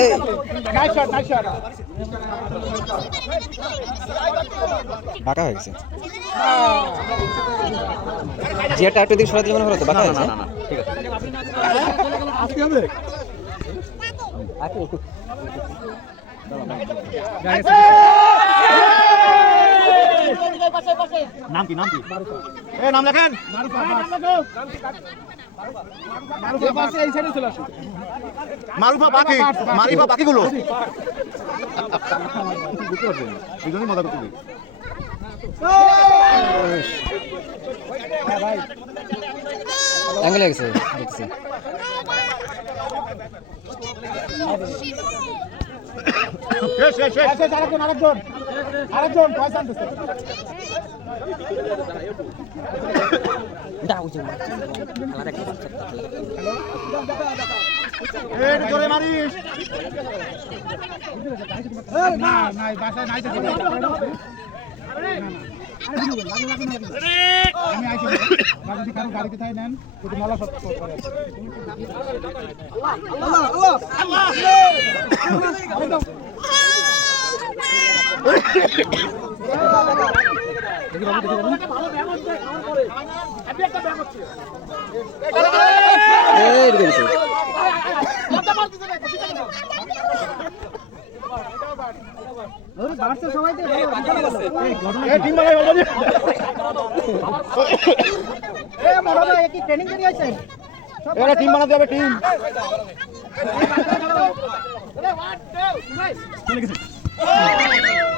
এই বাঁকা হয়ে গেছে। জিয়াটা একটু দিক দিলে মনে হলো তো বাঁকা হয়েছে? নাম কি নাম কি? নাম লেখেন। মারুফা বাকি মারিফা বাকিগুলো। জন্যই মজা করতে অ্যাঙ্গেল দেখছি আরেকজন আরেকজন পয়সা আনতেছে। এ একটু জোরে মারিস না আমি আইছি যদি কারও গাড়িতে তাই নেন যদি মালা সব করে ঢুকে গেছে এ টিম বানাই অলরেডি এরা টিম বানাতে হবে টিম এই এই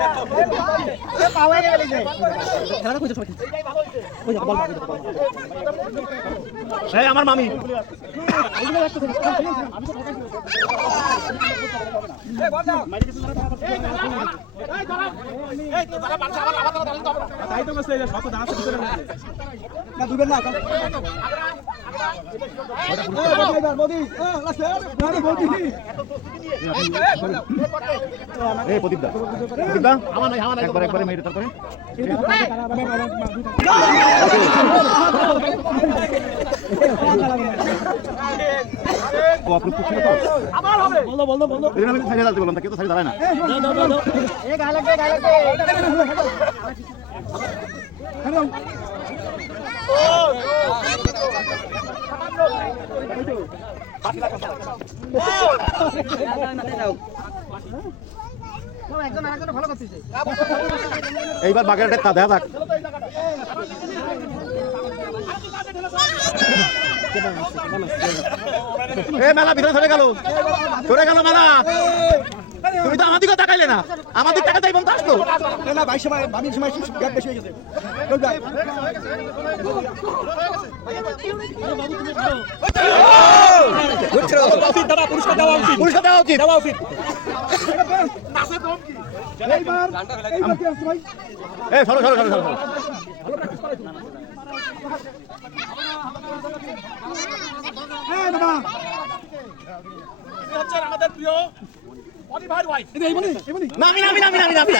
মামি দা আমার নাই আমার নাই একবার একবারে মেরে বলো বলো বলো আমি সাইডে দাঁড়াতে বললাম তা তো সাইডে দাঁড়ায় না এইবার বাগের একটা দেখা যাক। এ মেলা ভিতরে চলে গেল। চলে গেল মেলা। তুমি তো আমাদের কথা তাকাইলে না। আমাদের টাকা চাইব তো। আসলো না বাইশ সময় বাবির সময় গ্যাপ বেশি হয়ে গেছে। পুরস্কার দেওয়া উচিত। দেওয়া উচিত। এইবার এইবার কি আসছে ভাই? এ সরো সরো সরো সরো। সরো। বাবা এটা এই বলি এই বলি নামি নামি নামি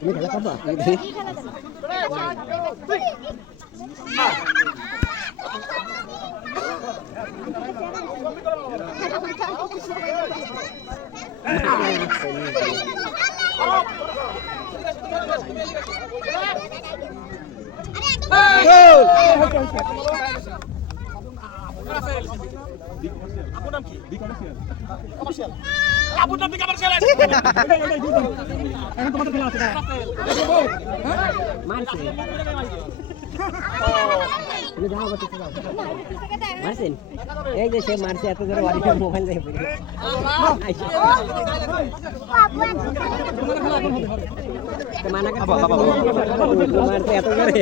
তুমি খেলা করবা মানছে মারছেন? এই যে সে মারছে, এত ধরে বাড়িতে মোবাইল দেখে পড়ে মারছে এত ধরে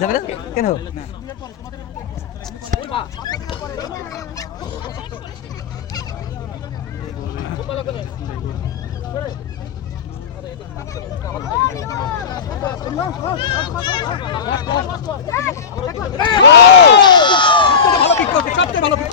যাবে কেন? সবচেয়ে ভালো কিক